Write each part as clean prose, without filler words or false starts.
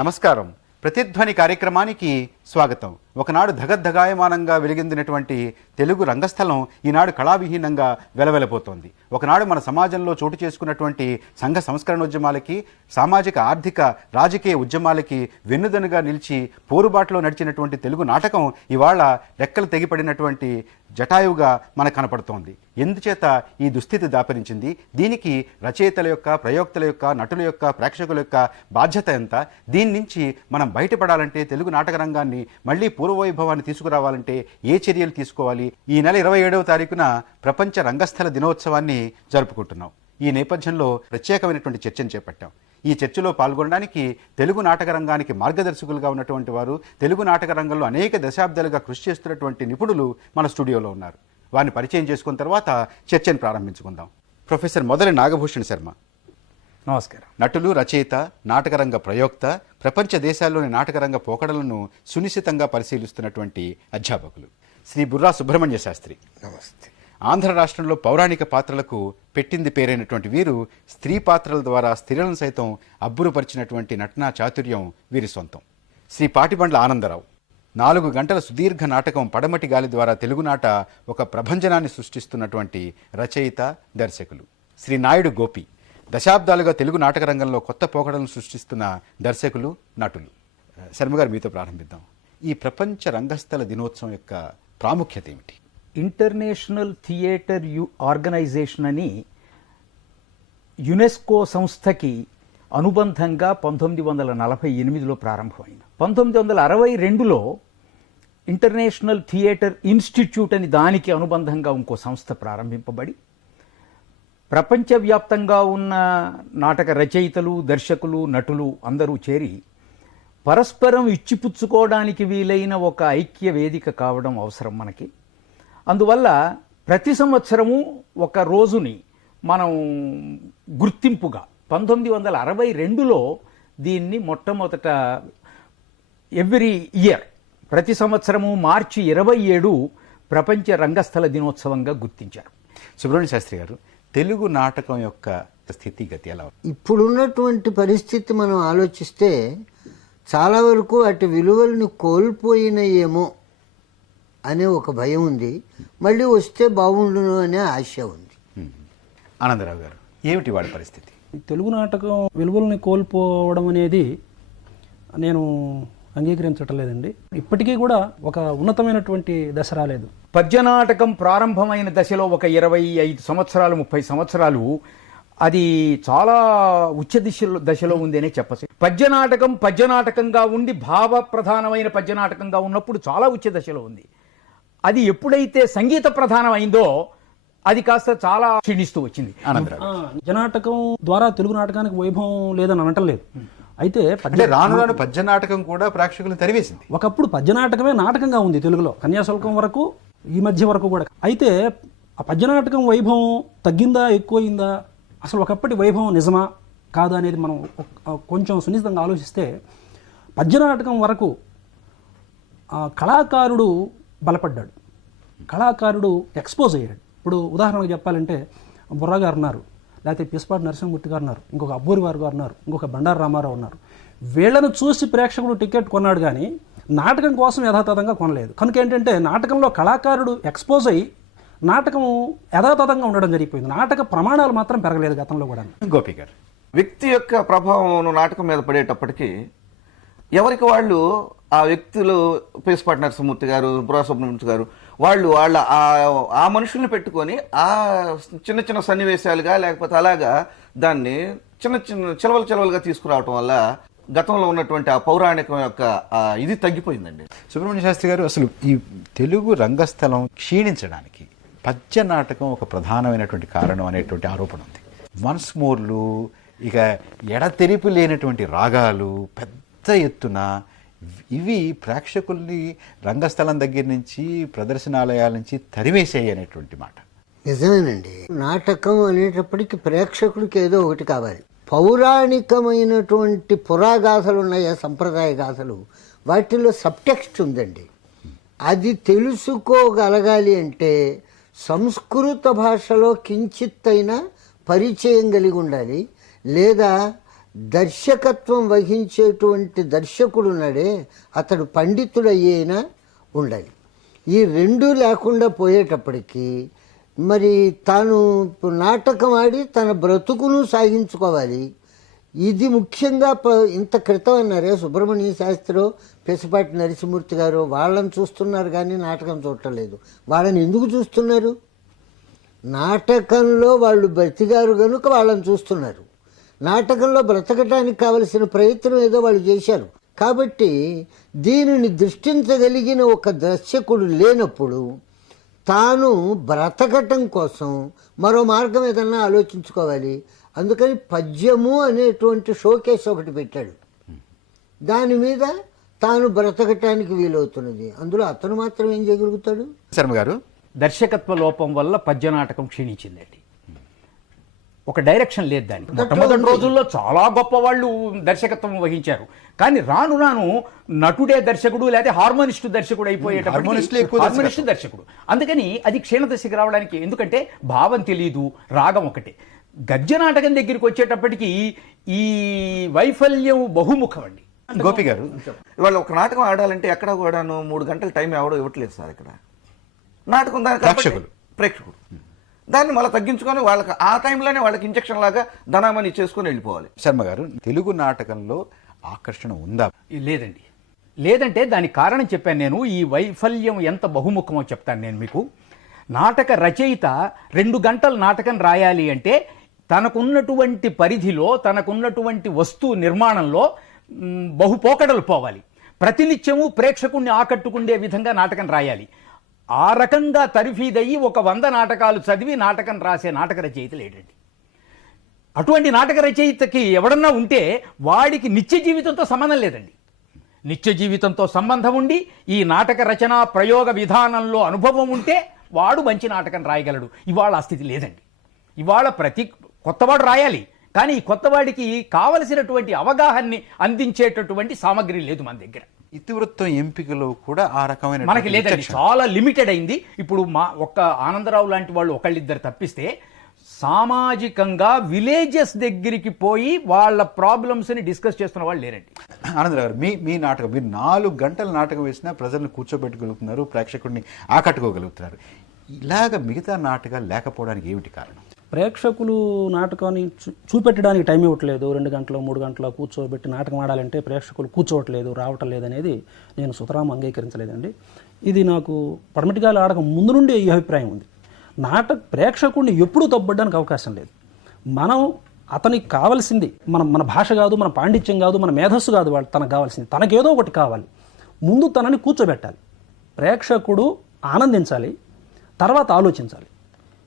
నమస్కారం. ప్రతిధ్వని కార్యక్రమానికి స్వాగతం. ఒకనాడు ధగద్ధగాయమానంగా వెలిగిందినటువంటి తెలుగు రంగస్థలం ఈనాడు కళావిహీనంగా వెలవెలపోతోంది. ఒకనాడు మన సమాజంలో చోటు చేసుకున్నటువంటి సంఘ సంస్కరణోద్యమాలకి, సామాజిక ఆర్థిక రాజకీయ ఉద్యమాలకి వెన్నుదనుగా నిలిచి పోరుబాటులో నడిచినటువంటి తెలుగు నాటకం ఇవాళ రెక్కలు తెగిపడినటువంటి జటాయువుగా మనకు కనపడుతోంది. ఎందుచేత ఈ దుస్థితి దాపరించింది? దీనికి రచయితల యొక్క, ప్రయోక్తల యొక్క, నటుల యొక్క, ప్రేక్షకుల యొక్క బాధ్యత ఎంత? దీని నుంచి మనం బయటపడాలంటే, తెలుగు నాటక రంగాన్ని మళ్లీ పూర్వవైభవాన్ని తీసుకురావాలంటే ఏ చర్యలు తీసుకోవాలి? ఈ నెల 27వ తారీఖున ప్రపంచ రంగస్థల దినోత్సవాన్ని జరుపుకుంటున్నాం. ఈ నేపథ్యంలో ప్రత్యేకమైనటువంటి చర్చను చేపట్టాం. ఈ చర్చలో పాల్గొనడానికి తెలుగు నాటక రంగానికి మార్గదర్శకులుగా ఉన్నటువంటి వారు, తెలుగు నాటక రంగంలో అనేక దశాబ్దాలుగా కృషి చేస్తున్నటువంటి నిపుణులు మన స్టూడియోలో ఉన్నారు. వారిని పరిచయం చేసుకున్న తర్వాత చర్చను ప్రారంభించుకుందాం. ప్రొఫెసర్ మొదలి నాగభూషణ్ శర్మ, నమస్కారం. నటులు, రచయిత, నాటకరంగ ప్రయోక్త, ప్రపంచ దేశాల్లోని నాటకరంగ పోకడలను సునిశ్చితంగా పరిశీలిస్తున్నటువంటి అధ్యాపకులు. శ్రీ బుర్రా సుబ్రహ్మణ్య శాస్త్రి, నమస్తే. ఆంధ్ర రాష్ట్రంలో పౌరాణిక పాత్రలకు పెట్టింది పేరైనటువంటి వీరు స్త్రీ పాత్రల ద్వారా స్త్రీలను సైతం అబ్బురుపరిచినటువంటి నటనా చాతుర్యం వీరి సొంతం. శ్రీ పాటిబండ్ల ఆనందరావు, 4 గంటల సుదీర్ఘ నాటకం పడమటి గాలి ద్వారా తెలుగునాట ఒక ప్రభంజనాన్ని సృష్టిస్తున్నటువంటి రచయిత, దర్శకులు. శ్రీ నాయుడు గోపి, దశాబ్దాలుగా తెలుగు నాటక రంగంలో కొత్త పోకడలను సృష్టిస్తున్న దర్శకులు, నటులు. శర్మగారు, మీతో ప్రారంభిద్దాం. ఈ ప్రపంచ రంగస్థల దినోత్సవం యొక్క ప్రాముఖ్యత ఏమిటి? ఇంటర్నేషనల్ థియేటర్ ఆర్గనైజేషన్ అని యునెస్కో సంస్థకి అనుబంధంగా 1948లో ప్రారంభమైంది. 1962లో ఇంటర్నేషనల్ థియేటర్ ఇన్స్టిట్యూట్ అని దానికి అనుబంధంగా ఇంకో సంస్థ ప్రారంభింపబడి ప్రపంచవ్యాప్తంగా ఉన్న నాటక రచయితలు, దర్శకులు, నటులు అందరూ చేరి పరస్పరం ఇచ్చిపుచ్చుకోవడానికి వీలైన ఒక ఐక్య వేదిక కావడం అవసరం మనకి. అందువల్ల ప్రతి సంవత్సరము ఒక రోజుని మనం గుర్తింపుగా 1962లో దీన్ని మొట్టమొదట ఎవ్రీ ఇయర్ ప్రతి సంవత్సరము మార్చి 27 ప్రపంచ రంగస్థల దినోత్సవంగా గుర్తించారు. సుబ్రహ్మణ్య శాస్త్రి గారు, తెలుగు నాటకం యొక్క స్థితిగతి ఎలా? ఇప్పుడున్నటువంటి పరిస్థితి మనం ఆలోచిస్తే చాలా వరకు అటు విలువలను కోల్పోయినాయేమో అనే ఒక భయం ఉంది. మళ్ళీ వస్తే బాగుండును అనే ఆశ ఉంది. ఆనందరావు గారు, ఏమిటి వాడి పరిస్థితి? తెలుగు నాటకం విలువల్ని కోల్పోవడం అనేది నేను అంగీకరించటం లేదండి. ఇప్పటికీ కూడా ఒక ఉన్నతమైనటువంటి దశ రాలేదు. పద్యనాటకం ప్రారంభమైన దశలో ఒక 25 సంవత్సరాలు, 30 సంవత్సరాలు అది చాలా ఉచ్చ దశలో ఉంది అనే చెప్పచ్చు. పద్యనాటకంగా ఉండి భావ ప్రధానమైన పద్యనాటకంగా ఉన్నప్పుడు చాలా ఉచ్చ దశలో ఉంది. అది ఎప్పుడైతే సంగీత ప్రధానం అయిందో అది కాస్త చాలా క్షీణిస్తూ వచ్చింది. పద్యనాటకం ద్వారా తెలుగు నాటకానికి వైభవం లేదని అనటం లేదు. అయితే రాను రాను పద్యనాటకం కూడా ప్రేక్షకులను తరివేసింది. ఒకప్పుడు పద్యనాటకమే నాటకంగా ఉంది తెలుగులో, కన్యాశుల్కం వరకు, ఈ మధ్య వరకు కూడా. అయితే ఆ పద్యనాటకం వైభవం తగ్గిందా, ఎక్కువయిందా, అసలు ఒకప్పటి వైభవం నిజమా కాదా అనేది మనం కొంచెం సున్నితంగా ఆలోచిస్తే, పద్యనాటకం వరకు కళాకారుడు బలపడ్డాడు, కళాకారుడు ఎక్స్పోజ్ అయ్యాడు. ఇప్పుడు ఉదాహరణకు చెప్పాలంటే బుర్రా గారు ఉన్నారు, లేకపోతే పిస్పాటి నరసింహమూర్తి గారు ఉన్నారు, ఇంకొక అబ్బూరి వారు గారు ఉన్నారు, ఇంకొక బండారు రామారావు ఉన్నారు. వీళ్ళను చూసి ప్రేక్షకుడు టికెట్ కొన్నాడు కానీ నాటకం కోసం యథాతథంగా కొనలేదు. కనుక ఏంటంటే నాటకంలో కళాకారుడు ఎక్స్పోజ్ అయ్యి నాటకం యథాతథంగా ఉండడం జరిగిపోయింది. నాటక ప్రమాణాలు మాత్రం పెరగలేదు గతంలో కూడా. గోపి గారు, వ్యక్తి యొక్క ప్రభావం నాటకం మీద పడేటప్పటికీ ఎవరికి వాళ్ళు ఆ వ్యక్తులు, పేస్పాటి నరసింహమూర్తి గారు, బుర్రా సుబ్రహ్మణ్యం గారు, వాళ్ళ ఆ మనుషుల్ని పెట్టుకొని ఆ చిన్న చిన్న సన్నివేశాలుగా లేకపోతే అలాగా దాన్ని చిన్న చిన్న చిలవలుగా తీసుకురావటం వల్ల గతంలో ఉన్నటువంటి ఆ పౌరాణికం యొక్క ఇది తగ్గిపోయిందండి. సుబ్రహ్మణ్య శాస్త్రి గారు, అసలు ఈ తెలుగు రంగస్థలం క్షీణించడానికి పద్య నాటకం ఒక ప్రధానమైనటువంటి కారణం అనేటువంటి ఆరోపణ ఉంది. వన్స్ మోర్లు, ఇక ఎడతెరిపి లేనటువంటి రాగాలు, పెద్ద ఎత్తున ఇవి ప్రేక్షకుల్ని రంగస్థలం దగ్గర నుంచి, ప్రదర్శనాలయాల నుంచి తరివేసాయి అనేటువంటి మాట నిజమేనండి. నాటకం అనేటప్పటికి ప్రేక్షకుడికి ఏదో ఒకటి కావాలి. పౌరాణికమైనటువంటి పురాగాథలు ఉన్నాయా, సంప్రదాయ గాథలు, వాటిలో సబ్టెక్స్ట్ ఉందండి. అది తెలుసుకోగలగాలి అంటే సంస్కృత భాషలో కించిత్తైనా పరిచయం కలిగి ఉండాలి, లేదా దర్శకత్వం వహించేటువంటి దర్శకుడు ఉన్నాడే అతడు పండితుడయ్యేనా ఉండాలి. ఈ రెండూ లేకుండా పోయేటప్పటికీ మరి తాను నాటకం ఆడి తన బ్రతుకును సాగించుకోవాలి. ఇది ముఖ్యంగా ఇంత క్రితం అన్నారే సుబ్రహ్మణ్య శాస్త్రి, పిసపాటి నరసింహమూర్తి గారు, వాళ్ళని చూస్తున్నారు కానీ నాటకం చూడలేదు. వాళ్ళని ఎందుకు చూస్తున్నారు? నాటకంలో వాళ్ళు బ్రతిగారు కనుక వాళ్ళని చూస్తున్నారు. నాటకంలో బ్రతకటానికి కావలసిన ప్రయత్నం ఏదో వాళ్ళు చేశారు. కాబట్టి దీనిని దృష్టించగలిగిన ఒక దర్శకుడు లేనప్పుడు తాను బ్రతకటం కోసం మరో మార్గం ఏదన్నా ఆలోచించుకోవాలి. అందుకని పద్యము అనేటువంటి షోకేస్ ఒకటి పెట్టాడు. దాని మీద తాను బ్రతకటానికి వీలవుతున్నది. అందులో అతను మాత్రం ఏం చేయగలుగుతాడు? శర్మ గారు, దర్శకత్వ లోపం వల్ల పద్య నాటకం క్షీణించిందండి. ఒక డైరెక్షన్ లేదు దానికి. మొట్టమొదటి రోజుల్లో చాలా గొప్ప వాళ్ళు దర్శకత్వం వహించారు, కానీ రాను రాను నటుడే దర్శకుడు లేదా హార్మోనిస్టు దర్శకుడు హార్మోనిస్టు దర్శకుడు. అందుకని అది క్షీణదశకి రావడానికి, ఎందుకంటే భావం తెలియదు, రాగం ఒకటే. గద్య నాటకం దగ్గరికి వచ్చేటప్పటికి ఈ వైఫల్యం బహుముఖం అండి. గోపి గారు, ఇవాళ ఒక నాటకం ఆడాలంటే ఎక్కడ కూడాను 3 గంటల టైం ఎవడో ఇవ్వట్లేదు సార్. ఇక్కడ నాటకం దాని ప్రేక్షకుడు దాన్ని మళ్ళీ తగ్గించుకొని వాళ్ళకి ఆ టైంలోనే వాళ్ళకి ఇంజక్షన్ లాగా ధనామని చేసుకొని వెళ్ళిపోవాలి. శర్మ గారు, తెలుగు నాటకంలో ఆకర్షణ ఉందా? లేదండి. లేదంటే దానికి కారణం చెప్పాను నేను. ఈ వైఫల్యం ఎంత బహుముఖమో చెప్తాను నేను మీకు. నాటక రచయిత 2 గంటల నాటకం రాయాలి అంటే తనకున్నటువంటి పరిధిలో, తనకున్నటువంటి వస్తువు నిర్మాణంలో బహుపోకడలు పోవాలి. ప్రతినిత్యము ప్రేక్షకుణ్ణి ఆకట్టుకుండే విధంగా నాటకం రాయాలి. ఆ రకంగా తరిఫీదయ్యి ఒక 100 నాటకాలు చదివి నాటకం రాసే నాటక రచయిత లేడండి. అటువంటి నాటక రచయితకి ఎవడన్నా ఉంటే వాడికి నిత్య జీవితంతో సంబంధం లేదండి. నిత్య జీవితంతో సంబంధం ఉండి ఈ నాటక రచన ప్రయోగ విధానంలో అనుభవం ఉంటే వాడు మంచి నాటకం రాయగలడు. ఇవాళ ఆ స్థితి లేదండి. ఇవాళ ప్రతి కొత్తవాడు రాయాలి, కానీ ఈ కొత్తవాడికి కావలసినటువంటి అవగాహనని అందించేటటువంటి సామగ్రి లేదు మన దగ్గర. ఇతివృత్తం ఎంపికలో కూడా ఆ రకమైన మనకి లేదండి, చాలా లిమిటెడ్ అయింది. ఇప్పుడు ఒక్క ఆనందరావు లాంటి వాళ్ళు ఒకళ్ళిద్దరు తప్పిస్తే సామాజికంగా విలేజెస్ దగ్గరికి పోయి వాళ్ళ ప్రాబ్లమ్స్ని డిస్కస్ చేస్తున్న వాళ్ళు లేరండి. ఆనందరావు గారు, మీ నాటకం, మీరు 4 గంటల నాటకం వేసినా ప్రజలను కూర్చోబెట్టగలుగుతున్నారు, ప్రేక్షకుడిని ఆకట్టుకోగలుగుతున్నారు. ఇలాగ మిగతా నాటకాలు లేకపోవడానికి ఏమిటి కారణం? ప్రేక్షకులు నాటకాన్ని చూపెట్టడానికి టైం ఇవ్వట్లేదు. 2 గంటలు 3 గంటలు కూర్చోబెట్టి నాటకం ఆడాలంటే ప్రేక్షకులు కూర్చోవట్లేదు, రావటం లేదనేది నేను సుతరాం అంగీకరించలేదండి. ఇది నాకు పడమటిగాలి ఆడకం ముందు నుండి ఈ అభిప్రాయం ఉంది. ప్రేక్షకుడిని ఎప్పుడూ తప్పడానికి అవకాశం లేదు. మనం అతనికి కావాల్సింది మన భాష కాదు, మన పాండిత్యం కాదు, మన మేధస్సు కాదు. వాళ్ళు తనకు కావాల్సింది, తనకేదో ఒకటి కావాలి. ముందు తనని కూర్చోబెట్టాలి, ప్రేక్షకుడు ఆనందించాలి, తర్వాత ఆలోచించాలి.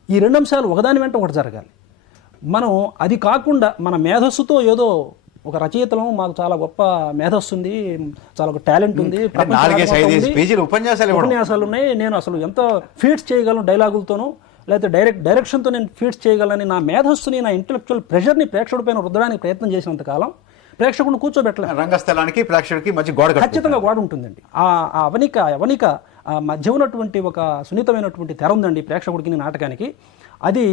ఈ 2 అంశాలు ఒకదాని వెంట ఒకటి జరగాలి. మనం అది కాకుండా మన మేధస్సుతో ఏదో ఒక రచయితలం, మాకు చాలా గొప్ప మేధస్సు ఉంది, చాలా ఒక టాలెంట్ ఉంది, ఉపన్యాసాలు ఉన్నాయి, నేను అసలు ఎంత ఫీడ్స్ చేయగలను డైలాగులతోనూ, లేకపోతే డైరెక్షన్తో నేను ఫీడ్స్ చేయగలనని నా మేధస్సుని, నా ఇంటలెక్చువల్ ప్రెషర్ని ప్రేక్షకుడి పైన రుద్దడానికి ప్రయత్నం చేసినంత కాలం ప్రేక్షకుడిని కూర్చోబెట్టలేదు. రంగస్థలానికి ప్రేక్షకుడికి మధ్య గోడ ఖచ్చితంగా గోడ ఉంటుందండి. ఆ అవనిక మధ్య ఉన్నటువంటి ఒక సున్నితమైనటువంటి తెర ఉందండి ప్రేక్షకుడికి, నాటకానికి. అది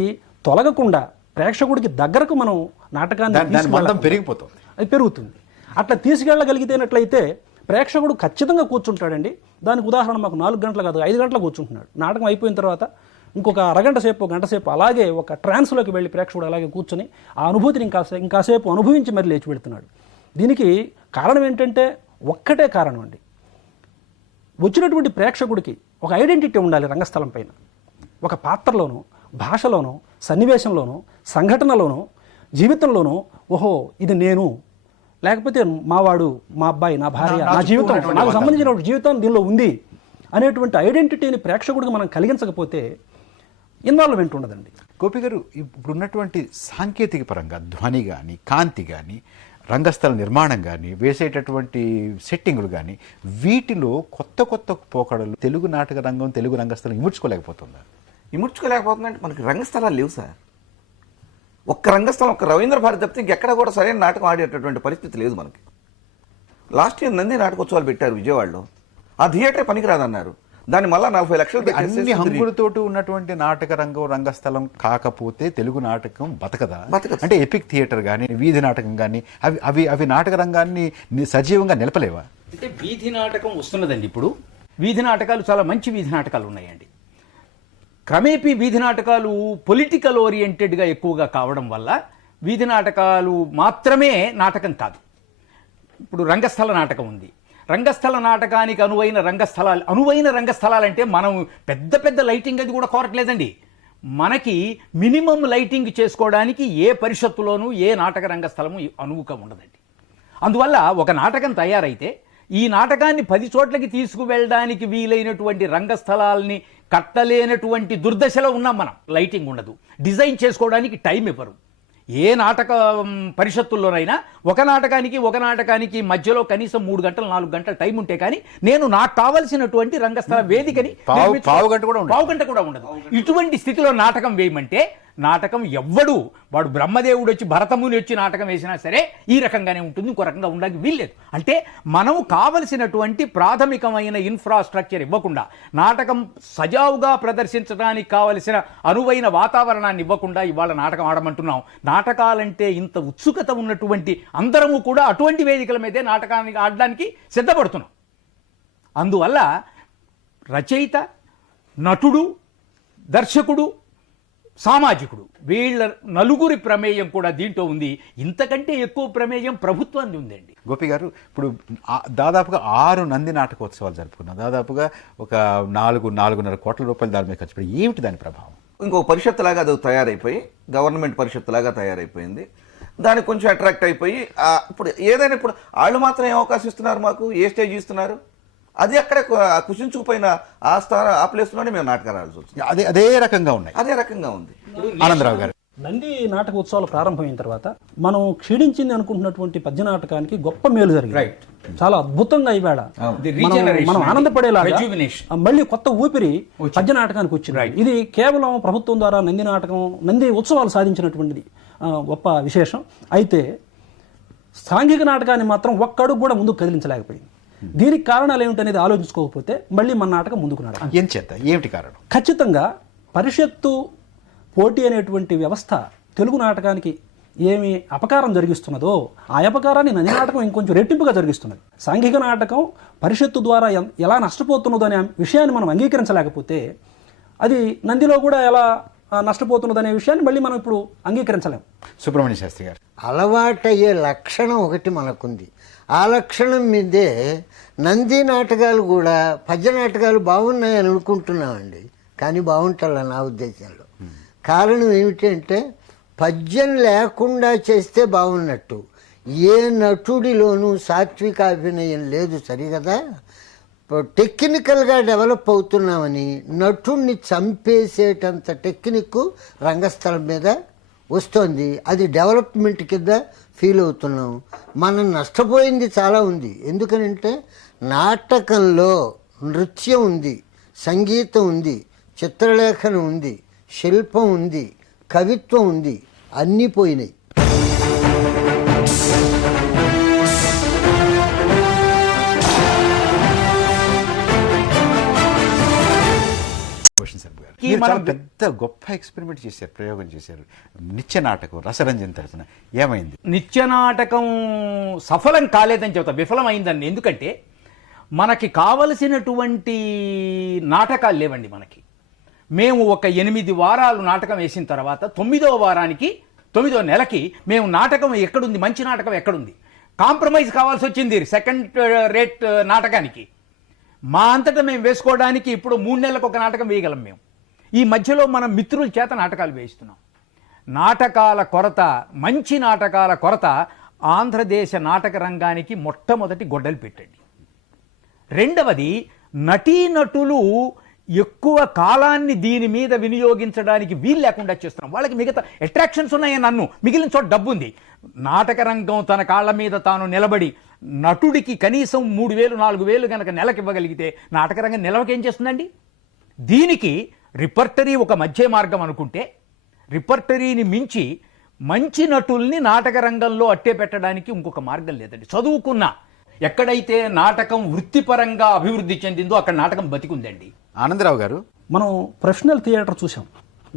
తొలగకుండా ప్రేక్షకుడికి దగ్గరకు మనం నాటకాన్ని పెరిగిపోతుంది, అది పెరుగుతుంది. అట్లా తీసుకెళ్ళగలిగితేనట్లయితే ప్రేక్షకుడు ఖచ్చితంగా కూర్చుంటాడండి. దానికి ఉదాహరణ మాకు 4 గంటలు కాదు, 5 గంటలు కూర్చుంటున్నాడు. నాటకం అయిపోయిన తర్వాత ఇంకొక అరగంట సేపు, గంట సేపు అలాగే ఒక ట్రాన్స్లోకి వెళ్ళి ప్రేక్షకుడు అలాగే కూర్చొని ఆ అనుభూతిని ఇంకాసేపు అనుభవించి మరి లేచి పెడుతున్నాడు. దీనికి కారణం ఏంటంటే ఒక్కటే కారణం అండి, వచ్చినటువంటి ప్రేక్షకుడికి ఒక ఐడెంటిటీ ఉండాలి రంగస్థలం పైన. ఒక పాత్రలోనూ, భాషలోనూ, సన్నివేశంలోనూ, సంఘటనలోనూ, జీవితంలోనూ, ఓహో ఇది నేను, లేకపోతే మావాడు, మా అబ్బాయి, నా భార్య, నా జీవితం, నాకు సంబంధించిన జీవితం దీనిలో ఉంది అనేటువంటి ఐడెంటిటీని ప్రేక్షకుడికి మనం కలిగించకపోతే ఇన్వాల్వ్మెంట్ ఉండదండి. గోపి గారు, ఇప్పుడున్నటువంటి సాంకేతిక పరంగా ధ్వని కానీ, కాంతి కానీ, రంగస్థల నిర్మాణం కానీ, వేసేటటువంటి సెట్టింగులు కానీ, వీటిలో కొత్త కొత్త పోకడలు తెలుగు నాటక రంగం, తెలుగు రంగస్థలం ఇముడ్చుకోలేకపోతుందా? ఇముడ్చుకోలేకపోతుందంటే మనకి రంగస్థలాలు లేవు సార్. ఒక్క రంగస్థలం, ఒక్క రవీంద్ర భారతి తప్పితే ఇంకెక్కడ కూడా సరైన నాటకం ఆడేటటువంటి పరిస్థితి లేదు మనకి. లాస్ట్ ఇయర్ నంది నాటకోత్సవాలు పెట్టారు విజయవాడలో. ఆ థియేటరే పనికిరాదన్నారు. దాన్ని మళ్ళా 40 లక్షలు అన్ని పెట్టేసేసి హంగులతోటి ఉన్నటువంటి నాటక రంగం రంగస్థలం కాకపోతే తెలుగు నాటకం బతకదా? బతకదు. అంటే ఎపిక్ థియేటర్ కానీ వీధి నాటకం కానీ అవి నాటక రంగాన్ని సజీవంగా నిలపలేవా? అంటే వీధి నాటకం వస్తున్నదండి. ఇప్పుడు వీధి నాటకాలు చాలా మంచి వీధి నాటకాలు ఉన్నాయండి. క్రమేపీ వీధి నాటకాలు పొలిటికల్ ఓరియంటెడ్గా ఎక్కువగా కావడం వల్ల వీధి నాటకాలు మాత్రమే నాటకం కాదు. ఇప్పుడు రంగస్థల నాటకం ఉంది. రంగస్థల నాటకానికి అనువైన రంగస్థలాలంటే మనం పెద్ద పెద్ద లైటింగ్ అది కూడా కోరట్లేదండి. మనకి మినిమం లైటింగ్ చేసుకోవడానికి ఏ పరిషత్తులోనూ ఏ నాటక రంగస్థలము అనువుగా ఉండదండి. అందువల్ల ఒక నాటకం తయారైతే ఈ నాటకాన్ని 10 చోట్లకి తీసుకువెళ్ళడానికి వీలైనటువంటి రంగస్థలాల్ని కట్టలేనటువంటి దుర్దశలో ఉన్నాం మనం. లైటింగ్ ఉండదు, డిజైన్ చేసుకోవడానికి టైం ఇవ్వరు. ఏ నాటక పరిషత్తుల్లోనైనా ఒక నాటకానికి మధ్యలో కనీసం 3 గంటలు 4 గంటల టైం ఉంటే కానీ నేను నాకు కావలసినటువంటి రంగస్థల వేదికని పావు గంట కూడా ఉండదు. ఇటువంటి స్థితిలో నాటకం వేయమంటే నాటకం ఎవ్వడు వాడు బ్రహ్మదేవుడు వచ్చి భరతముని వచ్చి నాటకం వేసినా సరే ఈ రకంగానే ఉంటుంది, ఇంకో రకంగా ఉండడానికి వీల్లేదు. అంటే మనం కావలసినటువంటి ప్రాథమికమైన ఇన్ఫ్రాస్ట్రక్చర్ ఇవ్వకుండా, నాటకం సజావుగా ప్రదర్శించడానికి కావలసిన అనువైన వాతావరణాన్ని ఇవ్వకుండా ఇవాళ నాటకం ఆడమంటున్నాం. నాటకాలంటే ఇంత ఉత్సుకత ఉన్నటువంటి అందరము కూడా అటువంటి వేదికల మీదే నాటకానికి ఆడడానికి సిద్ధపడుతున్నాం. అందువల్ల రచయిత, నటుడు, దర్శకుడు, సామాజికుడు వీళ్ళ నలుగురి ప్రమేయం కూడా దీంట్లో ఉంది. ఇంతకంటే ఎక్కువ ప్రమేయం ప్రభుత్వాన్ని ఉందండి. గోపి గారు, ఇప్పుడు దాదాపుగా 6 నంది నాటకోత్సవాలు జరుపుకున్నాం. దాదాపుగా ఒక 4.5 కోట్ల రూపాయలు దాని మీద ఖర్చు పెట్టి, ఏమిటి దాని ప్రభావం? ఇంకో పరిషత్ లాగా అది తయారైపోయి గవర్నమెంట్ పరిషత్ లాగా తయారైపోయింది. దానికి కొంచెం అట్రాక్ట్ అయిపోయి ఇప్పుడు ఏదైనా ఇప్పుడు వాళ్ళు మాత్రం ఏ అవకాశం ఇస్తున్నారు, మాకు ఏ స్టేజ్ ఇస్తున్నారు? అది అక్కడ కుషించుకుపోయిన ఆ ప్లేస్లోనే మేము నాటకాలు ఆడాల్సి వచ్చింది. అదే రకంగా ఉన్నాయి. అదే రకంగా ఉంది. ఆనందరావు గారు, నంది నాటక ఉత్సవాలు ప్రారంభమైన తర్వాత మనం క్షీణించింది అనుకుంటున్నటువంటి పద్య నాటకానికి గొప్ప మేలు జరిగింది. చాలా అద్భుతంగా ఈవేళ మనం ఆనందపడేలాగా మళ్ళీ కొత్త ఊపిరి పద్య నాటకానికి వచ్చింది. ఇది కేవలం ప్రభుత్వం ద్వారా నంది ఉత్సవాలు సాధించినటువంటిది గొప్ప విశేషం. అయితే సాంఘిక నాటకాన్ని మాత్రం ఒక్కడుగు కూడా ముందుకు కదిలించలేకపోయింది. దీనికి కారణాలు ఏమిటనేది ఆలోచించుకోకపోతే మళ్ళీ మన నాటకం ముందుకు నడవాలి. ఏమిటి కారణం? ఖచ్చితంగా పరిషత్తు పోటీ అనేటువంటి వ్యవస్థ తెలుగు నాటకానికి ఏమి అపకారం జరిగిస్తున్నదో ఆ అపకారాన్ని నంది నాటకం ఇంకొంచెం రెట్టింపుగా జరిగిస్తున్నది. సాంఘిక నాటకం పరిషత్తు ద్వారా ఎలా నష్టపోతున్నదో అనే విషయాన్ని మనం అంగీకరించలేకపోతే అది నందిలో కూడా ఎలా నష్టపోతున్నదనే విషయాన్ని మళ్ళీ మనం ఇప్పుడు అంగీకరించలేము. సుబ్రహ్మణ్య శాస్త్రి గారు, అలవాటయ్యే లక్షణం ఒకటి మనకుంది. ఆ లక్షణం మీదే నంది నాటకాలు కూడా పద్య నాటకాలు బాగున్నాయని అనుకుంటున్నామండి, కానీ బాగుంటాల నా ఉద్దేశంలో. కారణం ఏమిటంటే పద్యం లేకుండా చేస్తే బాగున్నట్టు. ఏ నటుడిలోనూ సాత్విక అభినయం లేదు, సరిగదా? టెక్నికల్గా డెవలప్ అవుతున్నామని నటుడిని చంపేసేటంత టెక్నిక్ రంగస్థలం మీద వస్తుంది. అది డెవలప్మెంట్ కింద ఫీల్ అవుతున్నాం. మనం నష్టపోయింది చాలా ఉంది. ఎందుకనంటే నాటకంలో నృత్యం ఉంది, సంగీతం ఉంది, చిత్రలేఖనం ఉంది, శిల్పం ఉంది, కవిత్వం ఉంది, అన్నీ పోయినాయి. మీరు చాలా పెద్ద గొప్ప ఎక్స్పెరిమెంట్ చేశారు, ప్రయోగం చేశారు. నిత్య నాటకం రసరంజన్ తరఫున ఏమైంది? నిత్య నాటకం సఫలం కాలేదని చెబుతా, విఫలమైందని. ఎందుకంటే మనకి కావలసినటువంటి నాటకాలు లేవండి. మేము ఒక 8 వారాలు నాటకం వేసిన తర్వాత 9వ వారానికి 9వ నెలకి మేము నాటకం ఎక్కడుంది, మంచి నాటకం ఎక్కడుంది, కాంప్రమైజ్ కావాల్సి వచ్చింది సెకండ్ రేట్ నాటకానికి. మా అంతటా మేము వేసుకోవడానికి ఇప్పుడు 3 నెలలకు ఒక నాటకం వేయగలం మేము. ఈ మధ్యలో మనం మిత్రుల చేత నాటకాలు వేయిస్తున్నాం. నాటకాల కొరత, మంచి నాటకాల కొరత ఆంధ్రదేశ నాటక రంగానికి మొట్టమొదటి గొడ్డలు పెట్టండి. రెండవది, నటీనటులు ఎక్కువ కాలాన్ని దీని మీద వినియోగించడానికి వీలు లేకుండా చేస్తున్నాం. వాళ్ళకి మిగతా అట్రాక్షన్స్ ఉన్నాయని నన్ను, మిగిలిన చోట డబ్బు ఉంది. నాటక రంగం తన కాళ్ళ మీద తాను నిలబడి నటుడికి కనీసం 3,000 4,000 కనుక నెలకు ఇవ్వగలిగితే నాటక రంగం నిలవకేం చేస్తుందండి? దీనికి రిపర్టరీ ఒక మధ్య మార్గం అనుకుంటే, రిపర్టరీని మించి మంచి నటుల్ని నాటక రంగంలో అట్టే పెట్టడానికి ఇంకొక మార్గం లేదండి. చదువుకున్న ఎక్కడైతే నాటకం వృత్తిపరంగా అభివృద్ధి చెందిందో అక్కడ నాటకం బతికుందండి. ఆనందరావు గారు, మనం ప్రొఫెషనల్ థియేటర్ చూసాం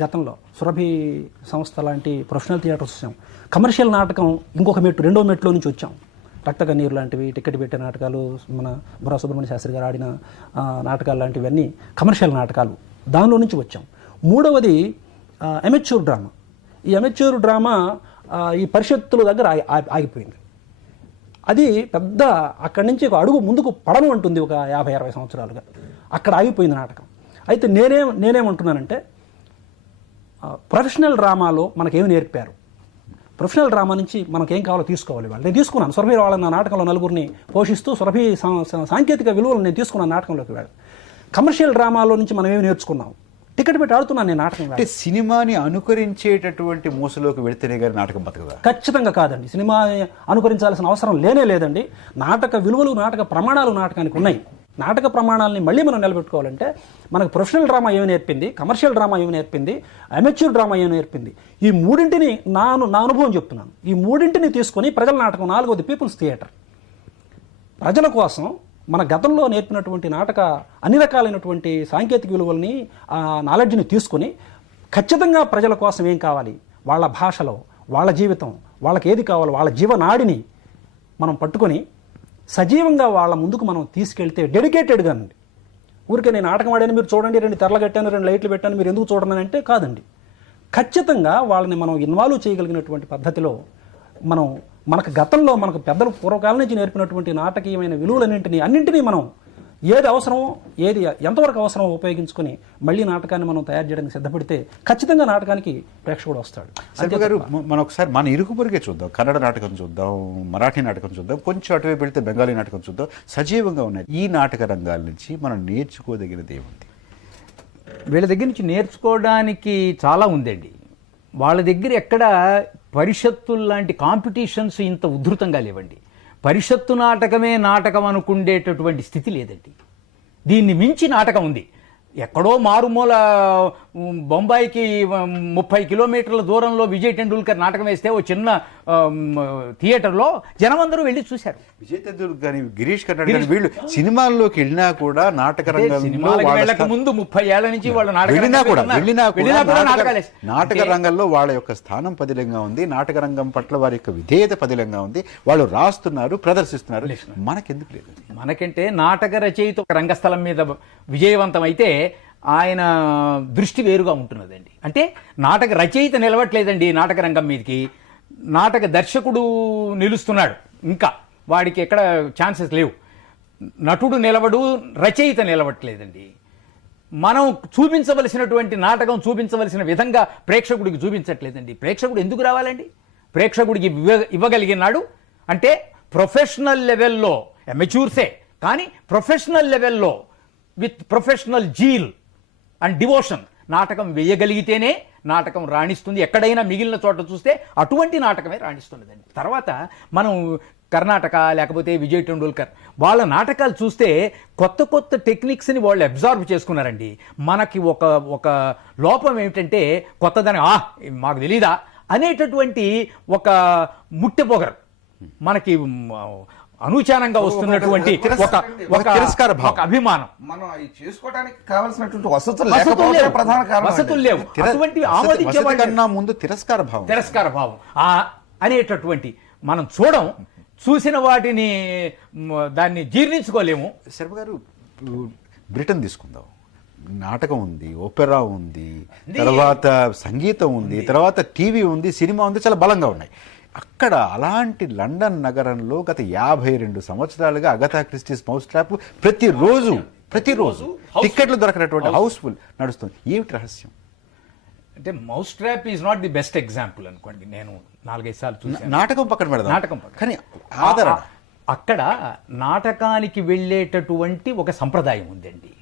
గతంలో, సురభి సంస్థ లాంటి ప్రొఫెషనల్ థియేటర్ చూసాం. కమర్షియల్ నాటకం ఇంకొక మెట్టు, రెండో మెట్లో నుంచి వచ్చాం. రక్త కన్నీరు లాంటివి, టికెట్ పెట్టే నాటకాలు, మన బుర్రా సుబ్రహ్మణ్య శాస్త్రి గారు ఆడిన నాటకాలు లాంటివన్నీ కమర్షియల్ నాటకాలు, దానిలో నుంచి వచ్చాం. మూడవది అమెచ్యూర్ డ్రామా. ఈ అమెచ్యూర్ డ్రామా ఈ పరిషత్తుల దగ్గర ఆగిపోయింది. అది పెద్ద అక్కడి నుంచి ఒక అడుగు ముందుకు పడను అంటుంది ఒక 50-60 సంవత్సరాలుగా, అక్కడ ఆగిపోయింది నాటకం. అయితే నేనేమంటున్నానంటే ప్రొఫెషనల్ డ్రామాలో మనకేమి నేర్పారు, ప్రొఫెషనల్ డ్రామా నుంచి మనకేం కావాలో తీసుకోవాలి. వాళ్ళు నేను తీసుకున్నాను, సురభి వాళ్ళని నా నాటకంలో నలుగురిని పోషిస్తూ సురభి సాంకేతిక విలువలు నేను తీసుకున్నాను నాటకంలోకి. వాళ్ళు కమర్షియల్ డ్రామాలో నుంచి మనం ఏమి నేర్చుకున్నాం, టికెట్ పెట్టి ఆడుతున్నాను నేను నాటకం. అంటే సినిమాని అనుకరించేటటువంటి మూసలోకి వెళితేనే గారి నాటకం బతకదా? ఖచ్చితంగా కాదండి, సినిమా అనుకరించాల్సిన అవసరం లేదండి. నాటక విలువలు, నాటక ప్రమాణాలు నాటకానికి ఉన్నాయి. నాటక ప్రమాణాలని మళ్ళీ మనం నిలబెట్టుకోవాలంటే మనకు ప్రొఫెషనల్ డ్రామా ఏమి నేర్పింది, కమర్షియల్ డ్రామా ఏమి నేర్పింది, అమెచ్యూర్ డ్రామా ఏమి నేర్పింది, ఈ మూడింటిని నా అనుభవం చెప్తున్నాను. ఈ మూడింటిని తీసుకొని ప్రజల నాటకం, నాలుగోది పీపుల్స్ థియేటర్. ప్రజల కోసం మన గతంలో నేర్పినటువంటి అన్ని రకాలైనటువంటి సాంకేతిక విలువల్ని, ఆ నాలెడ్జ్ని తీసుకొని ఖచ్చితంగా ప్రజల కోసం ఏం కావాలి, వాళ్ళ భాషలో, వాళ్ళ జీవితం, వాళ్ళకి ఏది కావాలో వాళ్ళ జీవనాడిని మనం పట్టుకొని సజీవంగా వాళ్ళ ముందుకు మనం తీసుకెళ్తే డెడికేటెడ్గా అండి. ఊరికే నేను నాటకం ఆడాను మీరు చూడండి, 2 తెరలు కట్టాను, 2 లైట్లు పెట్టాను, మీరు ఎందుకు చూడండి అంటే కాదండి. ఖచ్చితంగా వాళ్ళని మనం ఇన్వాల్వ్ చేయగలిగినటువంటి పద్ధతిలో మనకు గతంలో మనకు పెద్దలు పూర్వకాలం నుంచి నేర్పినటువంటి నాటకీయమైన అన్నింటినీ మనం ఏది అవసరమో, ఏది ఎంతవరకు అవసరమో ఉపయోగించుకొని మళ్ళీ నాటకాన్ని మనం తయారు చేయడానికి సిద్ధపడితే ఖచ్చితంగా నాటకానికి ప్రేక్షకుడు వస్తాడు. శర్మ గారు, మనం ఒకసారి మన ఇరుకు పొరిగే చూద్దాం, కన్నడ నాటకం చూద్దాం, మరాఠీ నాటకం చూద్దాం, కొంచెం అటువైపు వెళితే బెంగాలీ నాటకం చూద్దాం. సజీవంగా ఉన్నాయి ఈ నాటక రంగాల నుంచి మనం నేర్చుకోదగినది ఏముంది? వీళ్ళ దగ్గర నుంచి నేర్చుకోవడానికి చాలా ఉందండి. వాళ్ళ దగ్గర ఎక్కడ పరిషత్తులు లాంటి కాంపిటీషన్స్ ఇంత ఉధృతంగా లేవండి. పరిషత్తు నాటకమే నాటకం అనుకుండేటటువంటి స్థితి లేదండి. దీన్ని మించి నాటకం ఉంది. ఎక్కడో మారుమూల బొంబాయికి 30 కిలోమీటర్ల దూరంలో విజయ్ టెండూల్కర్ నాటకం వేస్తే ఓ చిన్న థియేటర్లో జనమందరూ వెళ్ళి చూశారు. విజయ్ టెండూల్కర్ కానీ గిరీష్ కర్నాడ్ కానీ వీళ్ళు సినిమాల్లోకి వెళ్ళినా కూడా నాటక రంగంలో ముందు 30 ఏళ్ల నుంచి వాళ్ళు నాటక రంగంలో వాళ్ళ యొక్క స్థానం పదిలంగా ఉంది. నాటక రంగం పట్ల వారి యొక్క విధేయత పదిలంగా ఉంది. వాళ్ళు రాస్తున్నారు, ప్రదర్శిస్తున్నారు. మనకెందుకు లేదు? మనకంటే నాటక రచయిత ఒక రంగస్థలం మీద విజయవంతం అయితే ఆయన దృష్టి వేరుగా ఉంటున్నదండి. అంటే నాటక రచయిత నిలవట్లేదండి నాటక రంగం మీదకి, నాటక దర్శకుడు నిలుస్తున్నాడు. ఇంకా వాడికి ఎక్కడ ఛాన్సెస్ లేవు. నటుడు నిలవడు, రచయిత నిలవట్లేదండి. మనం చూపించవలసినటువంటి నాటకం చూపించవలసిన విధంగా ప్రేక్షకుడికి చూపించట్లేదండి. ప్రేక్షకుడు ఎందుకు రావాలండి? ప్రేక్షకుడికి ఇవ్వగలిగినాడు అంటే ప్రొఫెషనల్ లెవెల్లో, అమెచ్యూర్సే కానీ ప్రొఫెషనల్ లెవెల్లో with professional zeal and devotion నాటకం వేయగలిగితేనే నాటకం రాణిస్తుంది. ఎక్కడైనా మిగిలిన చోట చూస్తే అటువంటి నాటకమే రాణిస్తున్నదండి. తర్వాత మనం కర్ణాటక లేకపోతే విజయ్ టెండూల్కర్ వాళ్ళ నాటకాలు చూస్తే కొత్త కొత్త టెక్నిక్స్ని వాళ్ళు అబ్జర్వ్ చేసుకున్నారండి. మనకి ఒక లోపం ఏమిటంటే కొత్తదని మాకు తెలీదా అనేటటువంటి ఒక ముట్టె పొగరు, మనకి అనూచానంగా వస్తున్నటువంటి ఒక అభిమానం, మనం చేసుకోవడానికి కావాల్సినటువంటి వసతులు లేవు. అటువంటి కన్నా ముందు తిరస్కార భావం అనేటటువంటి మనం చూసిన వాటిని దాన్ని జీర్ణించుకోలేము. శర్మ గారు, బ్రిటన్ తీసుకుందాం, నాటకం ఉంది, ఓపెరా ఉంది, తర్వాత సంగీతం ఉంది, తర్వాత టీవీ ఉంది, సినిమా ఉంది, చాలా బలంగా ఉన్నాయి. అక్కడ అలాంటి లండన్ నగరంలో గత 52 సంవత్సరాలుగా అగతా క్రిస్టీస్ మౌస్ ట్రాప్ ప్రతిరోజు టికెట్లు దొరకనటువంటి హౌస్ఫుల్ నడుస్తుంది. ఏమిటి రహస్యం? అంటే mouse trap is not the best example అనుకోండి. నేను 4-5 సార్లు చూసాను. నాటకం పక్కన పెడదాం, నాటకం కానీ ఆదరణ అక్కడ నాటకానికి వెళ్ళేటటువంటి ఒక సంప్రదాయం ఉందండి.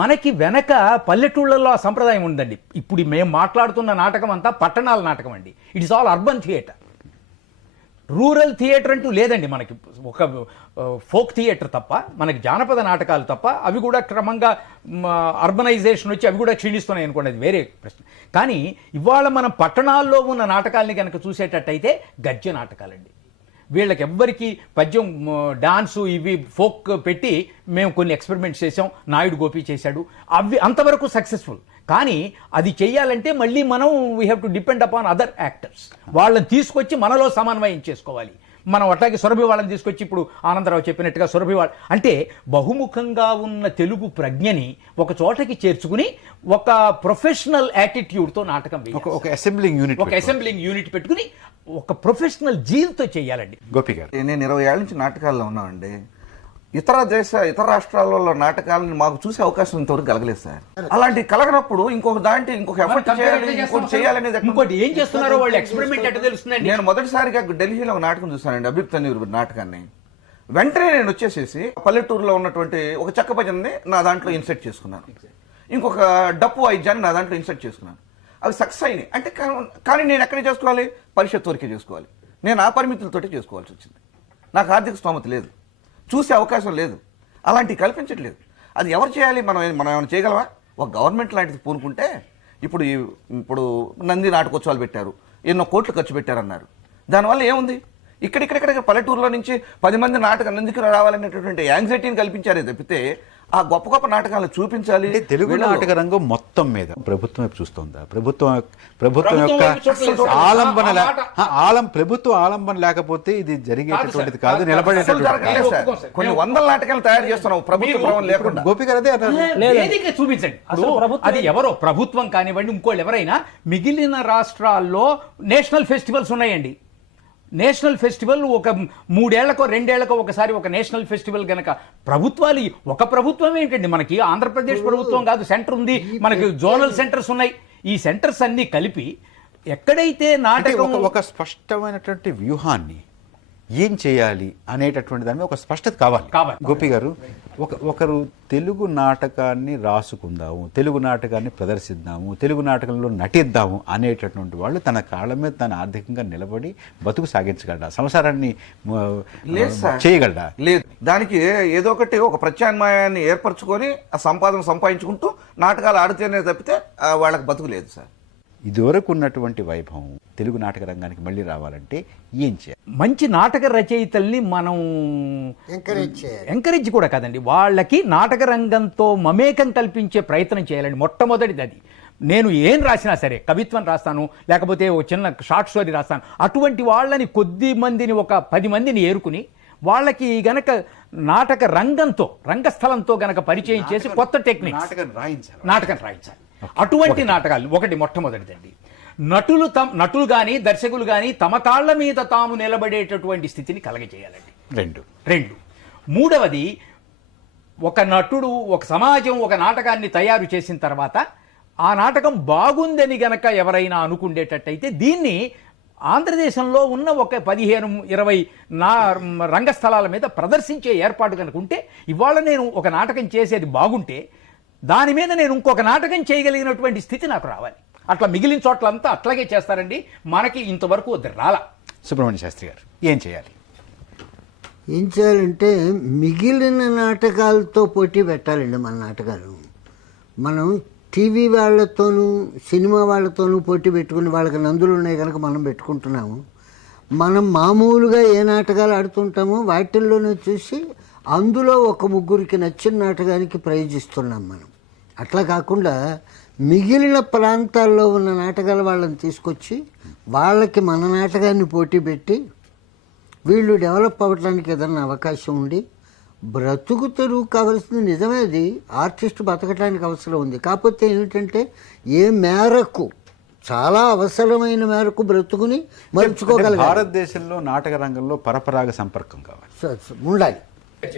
మనకి వెనక పల్లెటూళ్ళలో ఆ సంప్రదాయం ఉందండి. ఇప్పుడు మేము మాట్లాడుతున్న నాటకం అంతా పట్టణాల నాటకం అండి. It is all urban theatre. Rural theatre అంటూ లేదండి మనకి. ఒక ఫోక్ థియేటర్ తప్ప, మనకి జానపద నాటకాలు తప్ప, అవి కూడా క్రమంగా అర్బనైజేషన్ వచ్చి అవి కూడా క్షీణిస్తున్నాయి అనుకోండి, అది వేరే ప్రశ్న. కానీ ఇవాళ మనం పట్టణాల్లో ఉన్న నాటకాలని కనుక చూసేటట్టయితే గద్య నాటకాలండి. వీళ్ళకి ఎవ్వరికి పద్యం డాన్సు ఇవి ఫోక్ పెట్టి మేము కొన్ని ఎక్స్పెరిమెంట్స్ చేసాం, నాయుడు గోపి చేశాడు, అవి అంతవరకు సక్సెస్ఫుల్. కానీ అది చెయ్యాలంటే మళ్ళీ మనం we have to depend upon other actors. వాళ్ళని తీసుకొచ్చి మనలో సమన్వయం చేసుకోవాలి. మనం అట్లాగే సురభి వాళ్ళని తీసుకొచ్చి ఇప్పుడు ఆనందరావు చెప్పినట్టుగా సురభి వాళ్ళ అంటే బహుముఖంగా ఉన్న తెలుగు ప్రజ్ఞని ఒక చోటకి చేర్చుకుని ఒక ప్రొఫెషనల్ యాటిట్యూడ్తో నాటకం వేయాలి. ఒక అసెంబ్లింగ్ యూనిట్ ఒక అసెంబ్లింగ్ యూనిట్ పెట్టుకుని ఒక ప్రొఫెషనల్ జీల్తో చేయాలండి. గోపి గారు, నేను 20 ఏళ్ళ నుంచి నాటకాల్లో ఉన్నామండి. ఇతర రాష్ట్రాలలో నాటకాలను మాకు చూసే అవకాశం ఇంతవరకు కలగలేదు సార్. అలాంటి కలగనప్పుడు ఇంకొక ఎఫర్ట్ చేయాలి, ఇంకోటి చేయాలనేది ఇంకోటి ఏం చేస్తున్నారో వాళ్ళు ఎక్స్పెరిమెంట్ ఎట్లా తెలుస్తుందండి. నేను మొదటిసారిగా ఢిల్లీలో ఒక నాటకం చూసానండి, అభిక్ తన్నీర్ నాటకాన్ని. వెంటనే నేను వచ్చేసేసి పల్లెటూరులో ఉన్నటువంటి ఒక చెక్క భజనని నా దాంట్లో ఇన్సర్ట్ చేసుకున్నాను, ఇంకొక డప్పు వాయిద్యాన్ని నా దాంట్లో ఇన్సర్ట్ చేసుకున్నాను. అవి సక్సెస్ అయినాయి. అంటే కానీ నేను ఎక్కడ చేసుకోవాలి? పరిషత్ వరకే చేసుకోవాలి. నేను ఆ పరిమితులతోటి చేసుకోవాల్సి వచ్చింది. నాకు ఆర్థిక స్తోమత లేదు, చూసే అవకాశం లేదు, అలాంటివి కల్పించట్లేదు. అది ఎవరు చేయాలి? మనం ఏమైనా చేయగలమా? ఒక గవర్నమెంట్ లాంటిది పూనుకుంటే ఇప్పుడు నంది నాటకోత్సవాలు పెట్టారు, ఎన్నో కోట్లు ఖర్చు పెట్టారన్నారు. దానివల్ల ఏముంది? ఇక్కడ పల్లెటూరులో నుంచి 10 మంది నందికి రావాలనేటటువంటి యాంగ్జైటీని కల్పించారే తప్పితే ఆ గొప్ప గొప్ప నాటకాలను చూపించాలి. తెలుగు నాటక రంగం మొత్తం మీద ప్రభుత్వం వైపు చూస్తుందా? ప్రభుత్వం యొక్క ఆలంబన లేకపోతే ఇది జరిగేటటువంటిది కాదు, నిలబడేటటువంటి. కొన్ని వందల నాటకాలు తయారు చేస్తున్నాం ప్రభుత్వం లేకుండా. గోపి గారు అదే వేదిక చూపించండి. అది ఎవరో ప్రభుత్వం కానివ్వండి, ఇంకోళ్ళు ఎవరైనా. మిగిలిన రాష్ట్రాల్లో నేషనల్ ఫెస్టివల్స్ ఉన్నాయండి. నేషనల్ ఫెస్టివల్ ఒక 3 ఏళ్లకో 2 ఏళ్లకో ఒకసారి ఒక నేషనల్ ఫెస్టివల్ గనక ప్రభుత్వాలు, ఒక ప్రభుత్వం ఏంటండి, మనకి ఆంధ్రప్రదేశ్ ప్రభుత్వం కాదు, సెంటర్ ఉంది, మనకి జోనల్ సెంటర్స్ ఉన్నాయి. ఈ సెంటర్స్ అన్ని కలిపి ఎక్కడైతే నాటకం ఒక స్పష్టమైనటువంటి వ్యూహాన్ని ఏం చేయాలి అనేటటువంటి దాని మీద ఒక స్పష్టత కావాలి. గోపి గారు, ఒకరు తెలుగు నాటకాన్ని రాసుకుందాము, తెలుగు నాటకాన్ని ప్రదర్శిద్దాము, తెలుగు నాటకంలో నటిద్దాము అనేటటువంటి వాళ్ళు తన కాళ్ళ మీద తను ఆర్థికంగా నిలబడి బతుకు సాగించగలడా? సంసారాన్ని చేయగలడా? లేదు. దానికి ఏదో ఒక ప్రత్యామ్నాయాన్ని ఏర్పరచుకొని ఆ సంపాదన సంపాదించుకుంటూ నాటకాలు ఆడితేనే తప్పితే వాళ్ళకి బతుకు లేదు సార్. ఇదివరకు ఉన్నటువంటి వైభవం తెలుగు నాటక రంగానికి మళ్ళీ రావాలంటే ఏం చేయాలి? మంచి నాటక రచయితల్ని మనం ఎంకరేజ్ కూడా కాదండి, వాళ్ళకి నాటక రంగంతో మమేకం కల్పించే ప్రయత్నం చేయాలండి. మొట్టమొదటిది అది. నేను ఏం రాసినా సరే, కవిత్వం రాస్తాను, లేకపోతే ఒక చిన్న షార్ట్ స్టోరీ రాస్తాను, అటువంటి వాళ్ళని కొద్ది మందిని, ఒక 10 మందిని ఏరుకుని వాళ్ళకి గనక నాటక రంగస్థలంతో గనక పరిచయం చేసి కొత్త టెక్నిక్ నాటకం రాయించాలి. అటువంటి నాటకాలు ఒకటి మొట్టమొదటిదండి. నటులు కానీ దర్శకులు కానీ తమ కాళ్ల మీద తాము నిలబడేటటువంటి స్థితిని కలగజేయాలండి. రెండు. మూడవది, ఒక నటుడు, ఒక సమాజం ఒక నాటకాన్ని తయారు చేసిన తర్వాత ఆ నాటకం బాగుందని గనక ఎవరైనా అనుకుండేటట్టయితే దీన్ని ఆంధ్రదేశంలో ఉన్న ఒక 15-20 రంగస్థలాల మీద ప్రదర్శించే ఏర్పాటు కనుక ఉంటే, ఇవాళ నేను ఒక నాటకం చేసేది బాగుంటే దాని మీద నేను ఇంకొక నాటకం చేయగలిగినటువంటి స్థితి నాకు రావాలి. అట్లా మిగిలిన చోట్లంతా అట్లాగే చేస్తారండి. మనకి ఇంతవరకు రాలా. సుబ్రహ్మణ్య శాస్త్రి గారు, ఏం చేయాలి? ఏం చేయాలంటే మిగిలిన నాటకాలతో పోటీ పెట్టాలండి. మన నాటకాలు మనం టీవీ వాళ్ళతోనూ సినిమా వాళ్ళతోనూ పోటీ పెట్టుకుని వాళ్ళకి నందులు ఉన్నాయి కనుక మనం పెట్టుకుంటున్నాము. మనం మామూలుగా ఏ నాటకాలు ఆడుతుంటామో వాటిల్లోనే చూసి అందులో ఒక 3కి నచ్చిన నాటకానికి ప్రైజ్ ఇస్తున్నాం మనం. అట్లా కాకుండా మిగిలిన ప్రాంతాల్లో ఉన్న నాటకాల వాళ్ళని తీసుకొచ్చి వాళ్ళకి మన నాటకాన్ని పోటీ పెట్టి వీళ్ళు డెవలప్ అవ్వడానికి ఏదన్నా అవకాశం ఉండి బ్రతుకు తెరువు కావాల్సింది నిజమేది. ఆర్టిస్ట్ బతకడానికి అవసరం ఉంది. కాకపోతే ఏమిటంటే ఏ మేరకు, చాలా అవసరమైన మేరకు బ్రతుకుని మలుచుకోగలగాలి. భారతదేశంలో నాటక రంగంలో పరపరాగ సంపర్కం కావాలి, ఉండాలి.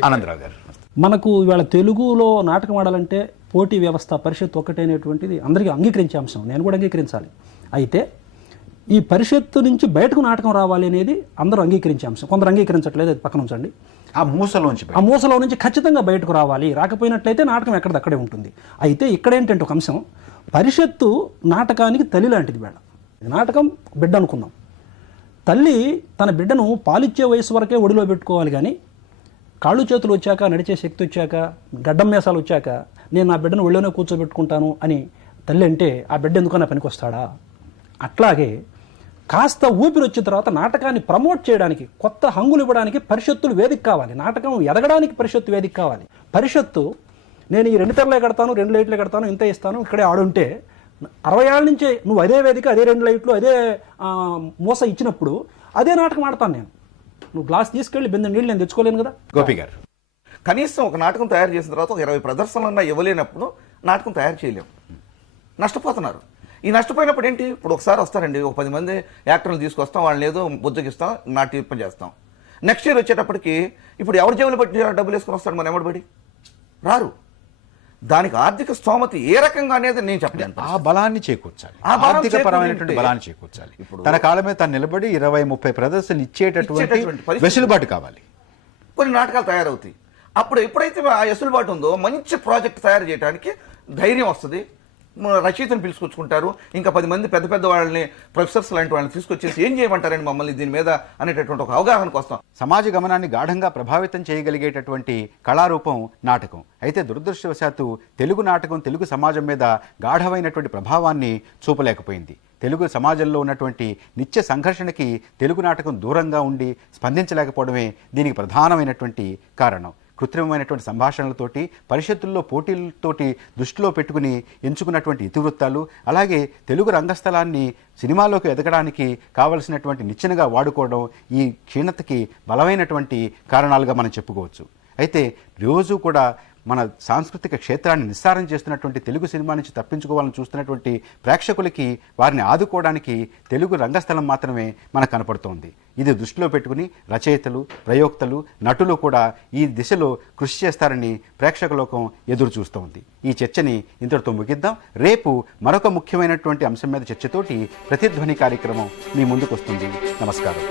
ఆనందరావు గారు, మనకు ఇవాళ తెలుగులో నాటకం ఆడాలంటే పోటీ వ్యవస్థ, పరిషత్ ఒక్కటైనటువంటిది అందరికీ అంగీకరించే అంశం. నేను కూడా అంగీకరించాలి. అయితే ఈ పరిషత్తు నుంచి బయటకు నాటకం రావాలి అనేది అందరూ అంగీకరించే అంశం. కొందరు అంగీకరించట్లేదు, అది పక్కన ఉంచండి. ఆ మూసలో నుంచి ఖచ్చితంగా బయటకు రావాలి. రాకపోయినట్లయితే నాటకం ఎక్కడదక్కడే ఉంటుంది. అయితే ఇక్కడేంటంటే ఒక అంశం, పరిషత్తు నాటకానికి తల్లి లాంటిది. వేళ నాటకం బిడ్డ అనుకుందాం. తల్లి తన బిడ్డను పాలిచ్చే వయసు వరకే ఒడిలో పెట్టుకోవాలి, కానీ కాళ్ళు చేతులు వచ్చాక, నడిచే శక్తి వచ్చాక, గడ్డం మేసాలు వచ్చాక నేను నా బిడ్డను ఒళ్ళోనే కూర్చోబెట్టుకుంటాను అని తల్లి అంటే ఆ బిడ్డ ఎందుకన్నా పనికొస్తాడా? అట్లాగే కాస్త ఊపిరి వచ్చిన తర్వాత నాటకాన్ని ప్రమోట్ చేయడానికి, కొత్త హంగులు ఇవ్వడానికి పరిషత్తులు వేదిక కావాలి. నాటకం ఎదగడానికి పరిషత్తు వేదిక కావాలి. పరిషత్తు నేను ఈ 2 తెరలే కడతాను, 2 లైట్లే కడతాను, ఇంత ఇస్తాను, ఇక్కడే ఆడుంటే 60 ఏళ్ళ నుంచే నువ్వు అదే వేదిక, అదే 2 లైట్లు, అదే మూస ఇచ్చినప్పుడు అదే నాటకం ఆడతాను నేను. నువ్వు గ్లాస్ తీసుకెళ్ళి బిందె నీళ్ళు నేను తెచ్చుకోలేను కదా. గోపి గారు, కనీసం ఒక నాటకం తయారు చేసిన తర్వాత ఒక 20 ప్రదర్శనలన్నా ఇవ్వలేనప్పుడు నాటకం తయారు చేయలేము, నష్టపోతున్నారు. ఈ నష్టపోయినప్పుడు ఏంటి, ఇప్పుడు ఒకసారి వస్తారండి, ఒక 10 మంది యాక్టర్లు తీసుకొస్తాం, వాళ్ళని ఏదో బుజ్జగిస్తాం, నాట్యం చేస్తాం. నెక్స్ట్ ఇయర్ వచ్చేటప్పటికి ఇప్పుడు ఎవరి జేబులు బట్టి డబ్బులు వేసుకొని వస్తాడు, మన ఎవడబడి రారు. దానికి ఆర్థిక స్తోమత ఏ రకంగా అనేది నేను చెప్పలేను. ఆ బలాన్ని చేకూర్చాలి, ఆ బలం ఆర్థిక పరమైనటువంటి చేకూరితే బలాన్ని చేకూర్చాలి. ఇప్పుడు తన కాళ్ళ మీద తను నిలబడి 20-30 ప్రదర్శనలు ఇచ్చేటటువంటి పరిస్థితి. వెసులుబాటు కావాలి. కొన్ని నాటకాలు తయారవుతాయి. అప్పుడు ఎప్పుడైతే ఆ వెసులుబాటు ఉందో మంచి ప్రాజెక్ట్ తయారు చేయడానికి ధైర్యం వస్తుంది. రచయితను పిలుచుకొచ్చుకుంటారు, ఇంకా 10 మంది పెద్ద పెద్ద వాళ్ళని, ప్రొఫెసర్స్ లాంటి వాళ్ళని తీసుకొచ్చేసి ఏం చేయమంటారండి మమ్మల్ని దీని మీద అనేటటువంటి ఒక అవగాహనకు వస్తాం. సమాజ గమనాన్ని గాఢంగా ప్రభావితం చేయగలిగేటటువంటి కళారూపం నాటకం. అయితే దురదృష్టవశాత్తు తెలుగు నాటకం తెలుగు సమాజం మీద గాఢమైనటువంటి ప్రభావాన్ని చూపలేకపోయింది. తెలుగు సమాజంలో ఉన్నటువంటి నిత్య సంఘర్షణకి తెలుగు నాటకం దూరంగా ఉండి స్పందించలేకపోవడమే దీనికి ప్రధానమైనటువంటి కారణం. కృత్రిమమైనటువంటి సంభాషణలతోటి, పరిషత్తుల్లో పోటీలతోటి దృష్టిలో పెట్టుకుని ఎంచుకున్నటువంటి ఇతివృత్తాలు, అలాగే తెలుగు రంగస్థలాన్ని సినిమాలోకి ఎదగడానికి కావలసినటువంటి నిచ్చెనగా వాడుకోవడం ఈ క్షీణతకి బలమైనటువంటి కారణాలుగా మనం చెప్పుకోవచ్చు. అయితే రోజు కూడా మన సాంస్కృతిక క్షేత్రాన్ని నిస్సారం చేస్తున్నటువంటి తెలుగు సినిమా నుంచి తప్పించుకోవాలని చూస్తున్నటువంటి ప్రేక్షకులకి వారిని ఆదుకోవడానికి తెలుగు రంగస్థలం మాత్రమే మనకు కనపడుతోంది. ఇది దృష్టిలో పెట్టుకుని రచయితలు, ప్రయోక్తలు, నటులు కూడా ఈ దిశలో కృషి చేస్తారని ప్రేక్షక లోకం ఎదురు చూస్తోంది. ఈ చర్చని ఇంతటితో ముగిద్దాం. రేపు మరొక ముఖ్యమైనటువంటి అంశం మీద చర్చతోటి ప్రతిధ్వని కార్యక్రమం మీ ముందుకు వస్తుంది. నమస్కారం.